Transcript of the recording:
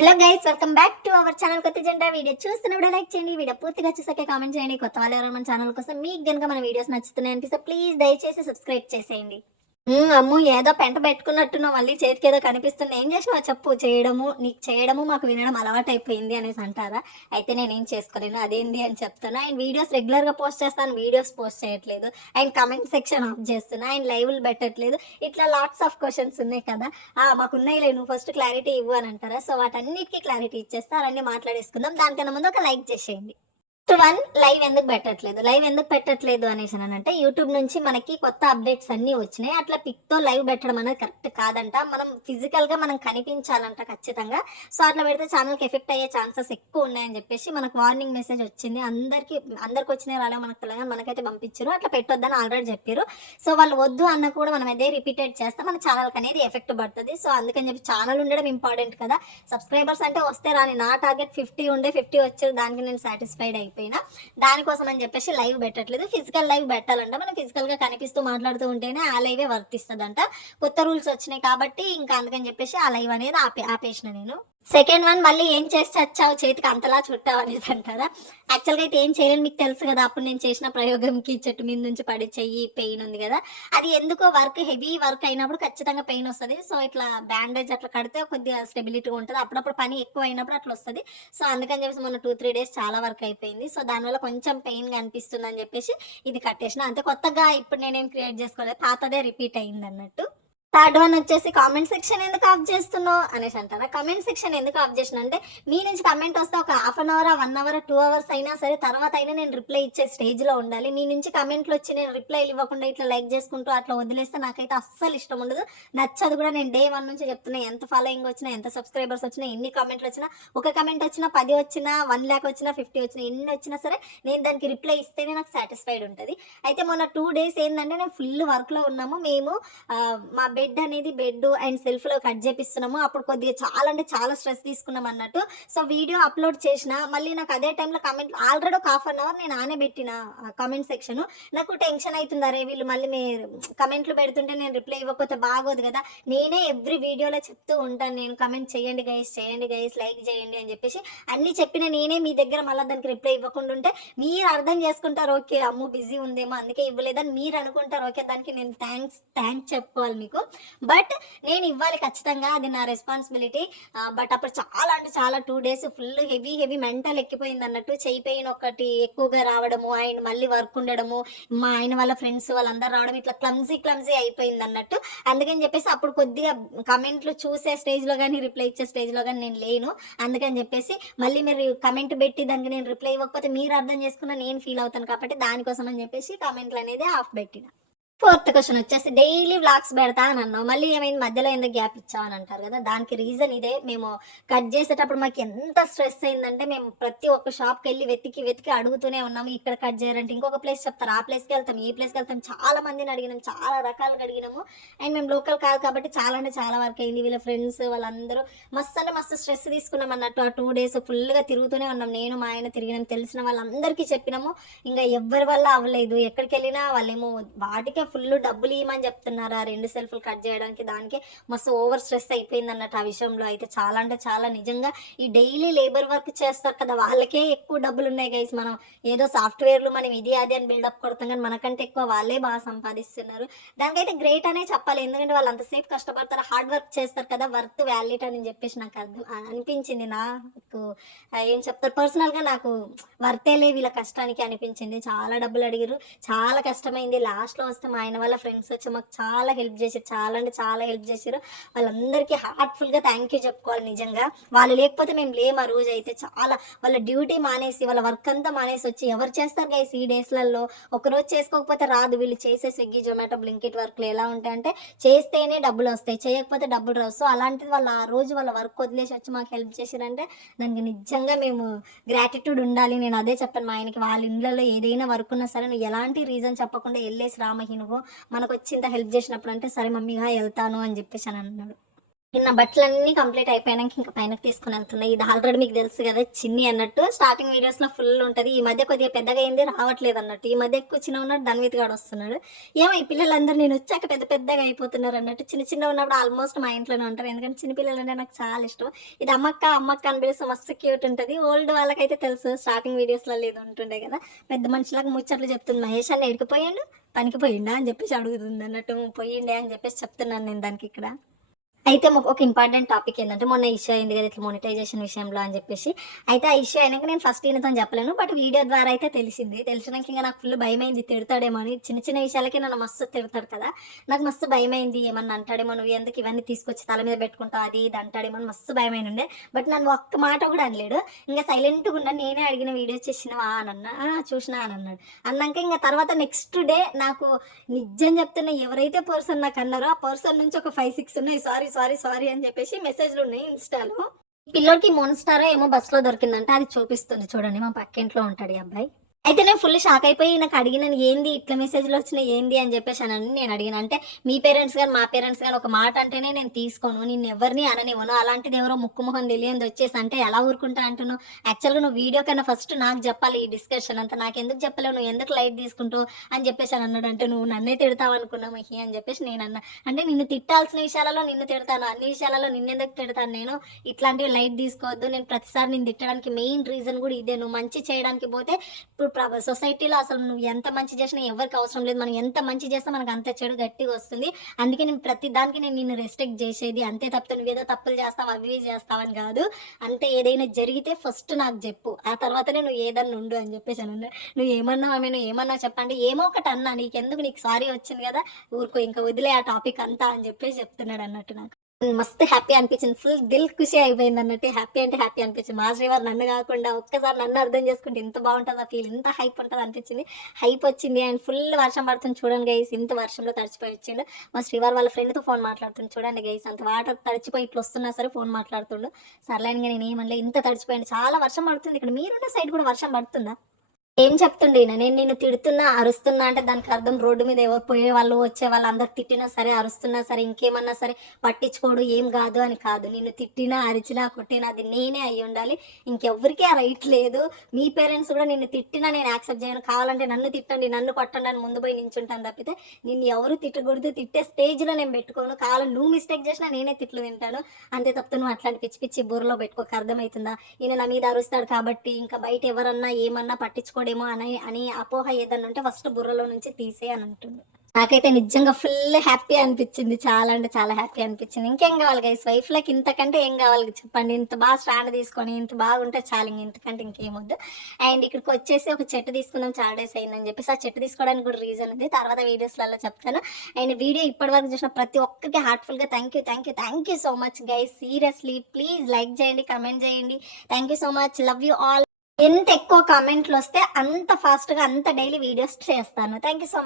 Hello guys welcome back to our channel కొత్త జెండా video చూస్తున్నప్పుడు లైక్ చేయండి. వీడియో పూర్తిగా చూసాక కామెంట్ చేయండి. కొత్త వాళ్ళు ఎవరైనా మన ఛానల్ కోసం మీకు కనుక మన వీడియోస్ నచ్చుతున్నాయి అనిపిస్తే ప్లీజ్ దయచేసి సబ్స్క్రైబ్ చేసేయండి. అమ్ము ఏదో పెంట పెట్టుకున్నట్టున్నావు మళ్ళీ చేతికి ఏదో కనిపిస్తుంది. ఏం చేసినావు చెప్పు చేయడము నీకు చేయడము మాకు వినడం అలవాటు అయిపోయింది అనేసి అంటారా? అయితే నేనేం చేసుకోలేను అదేంది అని చెప్తాను ఆయన వీడియోస్ రెగ్యులర్గా పోస్ట్ చేస్తాను వీడియోస్ పోస్ట్ చేయట్లేదు. ఆయన కమెంట్ సెక్షన్ ఆఫ్ చేస్తున్నా ఆయన లైవ్లు పెట్టట్లేదు. ఇట్లా లాట్స్ ఆఫ్ క్వశ్చన్స్ ఉన్నాయి కదా. ఆ మాకు ఉన్నాయి నువ్వు ఫస్ట్ క్లారిటీ ఇవ్వు అని అంటారా? సో వాటన్నిటికీ క్లారిటీ ఇచ్చేస్తా అవన్నీ మాట్లాడేసుకుందాం. దానికన్నా ముందు ఒక లైక్ చేసేయండి. వన్ లైవ్ ఎందుకు పెట్టట్లేదు? లైవ్ ఎందుకు పెట్టట్లేదు అనేసి అంటే యూట్యూబ్ నుంచి మనకి కొత్త అప్డేట్స్ అన్ని వచ్చినాయి. అట్లా పిక్తో లైవ్ పెట్టడం అనేది కరెక్ట్ కాదంట. మనం ఫిజికల్గా మనం కనిపించాలంట ఖచ్చితంగా. సో అట్లా పెడితే ఛానల్కి ఎఫెక్ట్ అయ్యే ఛాన్సెస్ ఎక్కువ ఉన్నాయని చెప్పేసి మనకు వార్నింగ్ మెసేజ్ వచ్చింది. అందరికి అందరికి వచ్చినాయి రాలే మనకు తెలంగాణ మనకైతే పంపించారు. అట్లా పెట్టొద్దని ఆల్రెడీ చెప్పారు. సో వాళ్ళు వద్దు అన్న కూడా మనం అదే రిపీటెడ్ చేస్తే మన ఛానల్కి అనేది ఎఫెక్ట్ పడుతుంది. సో అందుకని చెప్పి ఛానల్ ఉండడం ఇంపార్టెంట్ కదా. సబ్స్క్రైబర్స్ అంటే వస్తే రాని నా టార్గెట్ ఫిఫ్టీ ఉండే ఫిఫ్టీ వచ్చారు దానికి నేను సాటిస్ఫైడ్ చెప్పినా. దానికోసం అని చెప్పేసి లైవ్ పెట్టట్లేదు. ఫిజికల్ లైవ్ పెట్టాలంట. మనం ఫిజికల్గా కనిపిస్తూ మాట్లాడుతూ ఉంటేనే ఆ లైవే వర్తిస్తుందంట. కొత్త రూల్స్ వచ్చినాయి కాబట్టి ఇంకా అందుకని చెప్పేసి ఆ లైవ్ అనేది ఆపే ఆపేసిన నేను. సెకండ్ వన్ మళ్ళీ ఏం చేసి చచ్చావు చేతికి అంతలా చుట్టావు అనేసి అంటారా? యాక్చువల్గా అయితే ఏం చేయలేని. మీకు తెలుసు కదా అప్పుడు నేను చేసిన ప్రయోగంకి చెట్టు మీద నుంచి పడి చెయ్యి పెయిన్ ఉంది కదా. అది ఎందుకో వర్క్ హెవీ వర్క్ అయినప్పుడు ఖచ్చితంగా పెయిన్ వస్తుంది. సో ఇట్లా బ్యాండేజ్ అట్లా కడితే కొద్దిగా స్టెబిలిటీగా ఉంటుంది. అప్పుడప్పుడు పని ఎక్కువ అయినప్పుడు అట్లా వస్తుంది. సో అందుకని చెప్పేసి మొన్న టూ త్రీ డేస్ చాలా వర్క్ అయిపోయింది. సో దానివల్ల కొంచెం పెయిన్ అనిపిస్తుంది అని చెప్పేసి ఇది కట్టేసిన. అంతే కొత్తగా ఇప్పుడు నేనేం క్రియేట్ చేసుకోలేదు. పాతదే రిపీట్ అయింది అన్నట్టు. థర్డ్ వన్ వచ్చేసి కామెంట్ సెక్షన్ ఎందుకు ఆఫ్ చేస్తున్నావు అనేసి అంటారా? కామెంట్ సెక్షన్ ఎందుకు ఆఫ్ చేసిన? అంటే మీ నుంచి కమెంట్ వస్తే ఒక half an hour one hour two hours అయినా సరే తర్వాత అయినా నేను రిప్లై ఇచ్చే స్టేజ్లో ఉండాలి. మీ నుంచి కమెంట్లు వచ్చి నేను రిప్లై ఇవ్వకుండా ఇట్లా లైక్ చేసుకుంటూ అట్లా వదిలేస్తే నాకైతే అస్సలు ఇష్టం ఉండదు. నచ్చదు కూడా నేను డే వన్ నుంచి చెప్తున్నా ఎంత ఫాలోయింగ్ వచ్చినా ఎంత సబ్స్క్రైబర్స్ వచ్చినా ఎన్ని కామెంట్లు వచ్చినా ఒక కమెంట్ వచ్చినా పది వచ్చినా వన్ ల్యాక్ వచ్చినా ఫిఫ్టీ వచ్చినా ఎన్ని వచ్చినా సరే నేను దానికి రిప్లై ఇస్తేనే నాకు సాటిస్ఫైడ్ ఉంటుంది. అయితే మొన్న టూ డేస్ ఏంటంటే నేను ఫుల్ వర్క్లో ఉన్నాము. మేము మా బెడ్ బెడ్ అనేది బెడ్ అండ్ సెల్ఫ్లో కట్ చేపిస్తున్నాము. అప్పుడు కొద్దిగా చాలా అంటే చాలా స్ట్రెస్ తీసుకున్నాం అన్నట్టు. సో వీడియో అప్లోడ్ చేసిన మళ్ళీ నాకు అదే టైంలో కమెంట్ ఆల్రెడీ ఒక హాఫ్ అన్ అవర్ నేను ఆనే పెట్టిన కమెంట్ సెక్షన్ నాకు టెన్షన్ అవుతుందరే వీళ్ళు మళ్ళీ మీరు కమెంట్లు పెడుతుంటే నేను రిప్లై ఇవ్వకపోతే బాగోదు కదా. నేనే ఎవ్రీ వీడియోలో చెప్తూ ఉంటాను. నేను కమెంట్ చేయండి గైస్ చేయండి గైస్ లైక్ చేయండి అని చెప్పేసి అన్ని చెప్పిన నేనే మీ దగ్గర మళ్ళీ దానికి రిప్లై ఇవ్వకుండా ఉంటే మీరు అర్థం చేసుకుంటారు. ఓకే అమ్మ బిజీ ఉందేమో అందుకే ఇవ్వలేదని మీరు అనుకుంటారు. ఓకే దానికి నేను థ్యాంక్స్ థ్యాంక్స్ చెప్పుకోవాలి మీకు. బట్ నేను ఇవ్వాలి ఖచ్చితంగా అది నా రెస్పాన్సిబిలిటీ బట్ అప్పుడు చాలా అంటే చాలా two days full heavy heavy mental ఎక్కిపోయింది అన్నట్టు చెయ్యి పెయిన్ ఒకటి ఎక్కువగా రావడము ఆయన మళ్ళీ వర్క్ ఉండడము మా ఆయన వాళ్ళ ఫ్రెండ్స్ వాళ్ళందరూ రావడం ఇట్లా క్లమ్జీ క్లమ్జీ అయిపోయింది అన్నట్టు. అందుకని చెప్పేసి అప్పుడు కొద్దిగా కమెంట్లు చూసే స్టేజ్లో కానీ రిప్లై ఇచ్చే స్టేజ్లో కానీ నేను లేను. అందుకని చెప్పేసి మళ్ళీ మీరు కమెంట్ పెట్టి దానికి నేను రిప్లై ఇవ్వకపోతే మీరు అర్థం చేసుకున్న నేను ఫీల్ అవుతాను కాబట్టి దానికోసం అని చెప్పేసి కమెంట్లు అనేది ఆఫ్ పెట్టిన. ఫోర్త్ క్వశ్చన్ వచ్చేసి డైలీ వ్లాగ్స్ పెడతా అని అన్నాం మళ్ళీ ఏమైంది? మధ్యలో ఎందుకు గ్యాప్ ఇచ్చావు అని అంటారు కదా? దానికి రీజన్ ఇదే. మేము కట్ చేసేటప్పుడు మాకు ఎంత స్ట్రెస్ అయిందంటే మేము ప్రతి ఒక్క షాప్కి వెళ్ళి వెతికి వెతికి అడుగుతూనే ఉన్నాము. ఇక్కడ కట్ చేయాలంటే ఇంకొక ప్లేస్ చెప్తారు. ఆ ప్లేస్కి వెళ్తాం ఈ ప్లేస్కి వెళ్తాం చాలా మందిని అడిగినాం చాలా రకాలుగా అడిగినాము. అండ్ మేము లోకల్ కాదు కాబట్టి చాలా అంటే చాలా వరకు అయింది. వీళ్ళ ఫ్రెండ్స్ వాళ్ళందరూ మస్తు అంటే మస్తు స్ట్రెస్ తీసుకున్నాం అన్నట్టు. ఆ టూ డేస్ ఫుల్గా తిరుగుతూనే ఉన్నాం. నేను మా ఆయన తిరిగినాం తెలిసిన వాళ్ళందరికీ చెప్పినాము. ఇంకా ఎవ్వరి వల్ల అవ్వలేదు. ఎక్కడికి వెళ్ళినా వాళ్ళేమో వాటికే ఫుల్ డబ్బులు ఇవ్వమని చెప్తున్నారు. ఆ రెండు సెల్ఫ్లు కట్ చేయడానికి దానికి మస్తు ఓవర్ స్ట్రెస్ అయిపోయింది అన్నట్టు ఆ విషయంలో అయితే. చాలా అంటే చాలా నిజంగా ఈ డైలీ లేబర్ వర్క్ చేస్తారు కదా వాళ్ళకే ఎక్కువ డబ్బులు ఉన్నాయి గైస్ మనం ఏదో సాఫ్ట్వేర్లు మనం ఇది అది అని బిల్డప్ కొడతాం కానీ మనకంటే ఎక్కువ వాళ్ళే బాగా సంపాదిస్తున్నారు. దానికైతే గ్రేట్ అనే చెప్పాలి. ఎందుకంటే వాళ్ళు అంతసేపు కష్టపడతారు హార్డ్ వర్క్ చేస్తారు కదా వర్త్ వ్యాలిడ్ అని చెప్పేసి నాకు అర్థం అనిపించింది నాకు. ఏం చెప్తారు? పర్సనల్గా నాకు వర్తేలే వీళ్ళ కష్టానికి అనిపించింది. చాలా డబ్బులు అడిగారు చాలా కష్టమైంది. లాస్ట్లో వస్తే మా ఆయన వాళ్ళ ఫ్రెండ్స్ వచ్చి మాకు చాలా హెల్ప్ చేశారు. చాలా అంటే చాలా హెల్ప్ చేశారు. వాళ్ళందరికీ హార్ట్ఫుల్గా థ్యాంక్ యూ చెప్పుకోవాలి నిజంగా. వాళ్ళు లేకపోతే మేము లేము ఆ రోజు అయితే చాలా. వాళ్ళ డ్యూటీ మానేసి వాళ్ళ వర్క్ అంతా మానేసి వచ్చి ఎవరు చేస్తారు గైస్ ఈ డేస్లలో ఒక రోజు చేసుకోకపోతే రాదు. వీళ్ళు చేసే స్విగ్గీ జొమాటో బ్లింకిట్ వర్క్లు ఎలా ఉంటాయంటే చేస్తేనే డబ్బులు వస్తాయి. చేయకపోతే డబ్బులు రావు. సో అలాంటిది వాళ్ళు ఆ రోజు వాళ్ళ వర్క్ వదిలేసి వచ్చి మాకు హెల్ప్ చేశారంటే దానికి నిజంగా మేము గ్రాటిట్యూడ్ ఉండాలి. నేను అదే చెప్పాను మా ఆయనకి వాళ్ళ ఇండ్లలో ఏదైనా వర్క్ ఉన్నా సరే నువ్వు ఎలాంటి రీజన్ చెప్పకుండా వెళ్ళేసి రామహి అనుకో మనకు వచ్చి ఇంత హెల్ప్ చేసినప్పుడు అంటే సరే మమ్మీగా వెళ్తాను అని చెప్పేసి అని అన్నాడు. నిన్న బట్టలన్నీ కంప్లీట్ అయిపోయాక ఇంకా పైనకి తీసుకుని వెళ్తున్నాయి ఇది ఆల్రెడీ మీకు తెలుసు కదా చిన్ని అన్నట్టు. స్టార్టింగ్ వీడియోస్లో ఫుల్ ఉంటది. ఈ మధ్య కొద్దిగా పెద్దగా అయింది రావట్లేదు అన్నట్టు. ఈ మధ్య ఎక్కువ చిన్న ఉన్నాడు ధన్విత్ గాడు వస్తున్నాడు. ఏమో ఈ పిల్లలందరూ నేను వచ్చాక పెద్ద పెద్దగా అయిపోతున్నారు అన్నట్టు. చిన్న చిన్న ఉన్నప్పుడు ఆల్మోస్ట్ మా ఇంట్లోనే ఉంటారు. ఎందుకంటే చిన్న పిల్లలు అంటే నాకు చాలా ఇష్టం. ఇది అమ్మక్క అమ్మక్క అనిపిస్తే మస్తు క్యూట్ ఉంటుంది. ఓల్డ్ వాళ్ళకైతే తెలుసు స్టార్టింగ్ వీడియోస్లో లేదు ఇది ఉంటుండే కదా. పెద్ద మనుషులకు ముచ్చట్లు చెప్తుంది మహేష్ అని ఎడికిపోయాడు పనికి పోయిండా? అని చెప్పేసి అడుగుతుంది అన్నట్టు. పోయిండే అని చెప్పేసి చెప్తున్నాను నేను దానికి ఇక్కడ. అయితే ఒక ఇంపార్టెంట్ టాపిక్ ఏంటంటే మొన్న ఇష్యూ అయింది కదా ఇట్లా మొనిటైజేషన్ విషయంలో అని చెప్పేసి. అయితే ఆ ఇష్యూ అయినాక నేను ఫస్ట్ ఈయనతో చెప్పలేను బట్ వీడియో ద్వారా అయితే తెలిసింది. తెలిసినాక ఇంకా నాకు ఫుల్ భయం అయింది తిడతాడేమో అని. చిన్న చిన్న విషయాలకి నన్ను మస్తు తిడతాడు కదా. నాకు మస్తు భయం అయింది ఏమన్నా అంటాడేమో నువ్వు ఎందుకు ఇవన్నీ తీసుకొచ్చి తల మీద పెట్టుకుంటావు అది ఇది అంటాడేమో అని మస్తు భయం అయిన ఉండే బట్ నన్ను ఒక్క మాట కూడా అనలేడు. ఇంకా సైలెంట్గా ఉన్నాను నేనే అడిగిన వీడియో చేసినవా అని అన్నా. "ఆ, చూసినా అని అన్నాడు. అన్నాక ఇంకా తర్వాత నెక్స్ట్ డే నాకు నిజం చెప్తున్న ఎవరైతే పర్సన్ నాకు అన్నారో ఆ పర్సన్ నుంచి ఒక ఫైవ్ సిక్స్ ఉన్నాయి. సారీ సారీ సారీ అని చెప్పేసి మెసేజ్లు ఉన్నాయి ఇన్స్టాలో పిల్లోడికి మోన్స్టారో ఏమో బస్సులో దొరికిందంటే అది చూపిస్తుంది. చూడండి మా పక్కింట్లో ఉంటాడు ఈ అబ్బాయి. అయితే నేను ఫుల్ షాక్ అయిపోయి నాకు అడిగినాను ఏంది ఇట్లా మెసేజ్లు వచ్చినాయి ఏంది? అని చెప్పేసి అని నేను అడిగిన. అంటే మీ పేరెంట్స్ కానీ మా పేరెంట్స్ కానీ ఒక మాట అంటేనే నేను తీసుకోను నేను ఎవరిని అననివ్వను. అలాంటిది ఎవరో ముక్కు మొహం తెలియదు వచ్చేసి అంటే ఎలా ఊరుకుంటా అంటున్నావు? యాక్చువల్గా నువ్వు వీడియో కన్నా ఫస్ట్ నాకు చెప్పాలి ఈ డిస్కషన్ అంతా. నాకు ఎందుకు చెప్పలేవు? నువ్వు ఎందుకు లైట్ తీసుకుంటావు? అని చెప్పేసి అని అన్నాడు. అంటే నువ్వు నన్నే తిడతావు అనుకున్నా మహి అని చెప్పేసి నేను అన్నా. అంటే నిన్ను తిట్టాల్సిన విషయాలలో నిన్ను తిడతాను. అన్ని విషయాలలో నిన్నెందుకు తిడతాను నేను? ఇట్లాంటివి లైట్ తీసుకోవద్దు. నేను ప్రతిసారి నేను తిట్టడానికి మెయిన్ రీజన్ కూడా ఇదే. నువ్వు మంచి చేయడానికి పోతే ఇప్పుడు సొసైటీలో అసలు నువ్వు ఎంత మంచి చేసినా ఎవరికి అవసరం లేదు. మనం ఎంత మంచి చేస్తే మనకు అంత చెడు గట్టిగా వస్తుంది. అందుకే నేను ప్రతి దానికి నేను నిన్ను రెస్ట్రిక్ట్ చేసేది. అంతే తప్పితే నువ్వేదో తప్పులు చేస్తావు అవి చేస్తావని కాదు. అంతే ఏదైనా జరిగితే ఫస్ట్ నాకు చెప్పు. ఆ తర్వాతనే నువ్వు ఏదన్నా ఉండు అని చెప్పేసి అని నువ్వు ఏమన్నా ఆమె నువ్వు ఏమన్నా చెప్పండి. ఏమో ఒకటి అన్నా నీకెందుకు నీకు సారీ వచ్చింది కదా. ఊరుకో ఇంకా వదిలే ఆ టాపిక్ అంతా అని చెప్పేసి చెప్తున్నాడు అన్నట్టు నాకు. మస్తు హ్యాపీ అనిపించింది. ఫుల్ దిల్ ఖుషి అయిపోయింది అన్నట్టు. హ్యాపీ అంటే హ్యాపీ అనిపించింది. మా శ్రీవారు నన్ను కాకుండా ఒక్కసారి నన్ను అర్థం చేసుకుంటే ఇంత బాగుంటుంది ఆ ఫీల్? ఇంత హైప్ ఉంటుంది అనిపించింది. హైప్ వచ్చింది అండ్ ఫుల్ వర్షం పడుతుంది. చూడండి గైస్ ఇంత వర్షంలో తడిచిపోయి వచ్చిండు. మా శ్రీవారు వాళ్ళ ఫ్రెండ్తో ఫోన్ మాట్లాడుతుంది. చూడండి గైస్ అంత వాటర్ తడిచిపోయి ఇట్లా వస్తున్నా సరే ఫోన్ మాట్లాడుతుండు. సర్లేనిగా నేను ఏమనలే ఇంత తడిచిపోయింది చాలా వర్షం పడుతుంది. ఇక్కడ మీరున్న సైడ్ కూడా వర్షం పడుతుందా? ఏం చెప్తుండే నేను నిన్ను తిడుతున్నా అరుస్తున్నా అంటే దానికి అర్థం రోడ్డు మీద ఎవరు పోయే వాళ్ళు వచ్చే వాళ్ళు అందరు తిట్టినా సరే అరుస్తున్నా సరే ఇంకేమన్నా సరే పట్టించుకోడు ఏం కాదు అని కాదు. నిన్ను తిట్టినా అరిచినా కొట్టినా అది నేనే అయి ఉండాలి. ఇంకెవ్వరికీ ఆ రైట్ లేదు. మీ పేరెంట్స్ కూడా నిన్ను తిట్టినా నేను యాక్సెప్ట్ చేయను. కావాలంటే నన్ను తిట్టండి నన్ను కొట్టండి అని ముందు పోయి నించుంటాను తప్పితే నిన్ను ఎవరు తిట్టకూడదు. తిట్టే స్టేజ్లో నేను పెట్టుకోను. కావాలని నువ్వు మిస్టేక్ చేసినా నేనే తిట్లు తింటాను. అంతే తప్ప నువ్వు అట్లాంటి పిచ్చి పిచ్చి బుర్రలో పెట్టుకోక. అర్థమవుతుందా? ఈయన నా మీద అరుస్తాడు కాబట్టి ఇంకా బయట ఎవరన్నా ఏమన్నా పట్టించుకోడేమో అని అని అపోహ ఏదన్నా ఉంటే ఫస్ట్ బుర్రలో నుంచి తీసే అని అంటుంది. నాకైతే నిజంగా ఫుల్ హ్యాపీ అనిపించింది. చాలా అంటే చాలా హ్యాపీ అనిపించింది. ఇంకేం కావాలి గైస్ వైఫ్లకి ఇంతకంటే ఏం కావాలి చెప్పండి. ఇంత బాగా స్టాండ్ తీసుకొని ఇంత బాగుంటే చాలు ఇంక ఇంతకంటే ఇంకేమొద్దు అండ్ ఇక్కడికి వచ్చేసి ఒక చెట్టు తీసుకుందాం చాలా డేస్ అయిందని చెప్పేసి ఆ చెట్టు తీసుకోవడానికి కూడా రీజన్ ఉంది. తర్వాత వీడియోస్లలో చెప్తాను. అండ్ వీడియో ఇప్పటివరకు చూసిన ప్రతి ఒక్కరికి హార్ట్ఫుల్గా thank you thank you thank you so much guys seriously please like చేయండి కమెంట్ చేయండి. Thank you so much love you all ఎంత ఎక్కువ కామెంట్లు వస్తే అంత ఫాస్ట్గా అంత డైలీ వీడియోస్ చేస్తాను. Thank you so much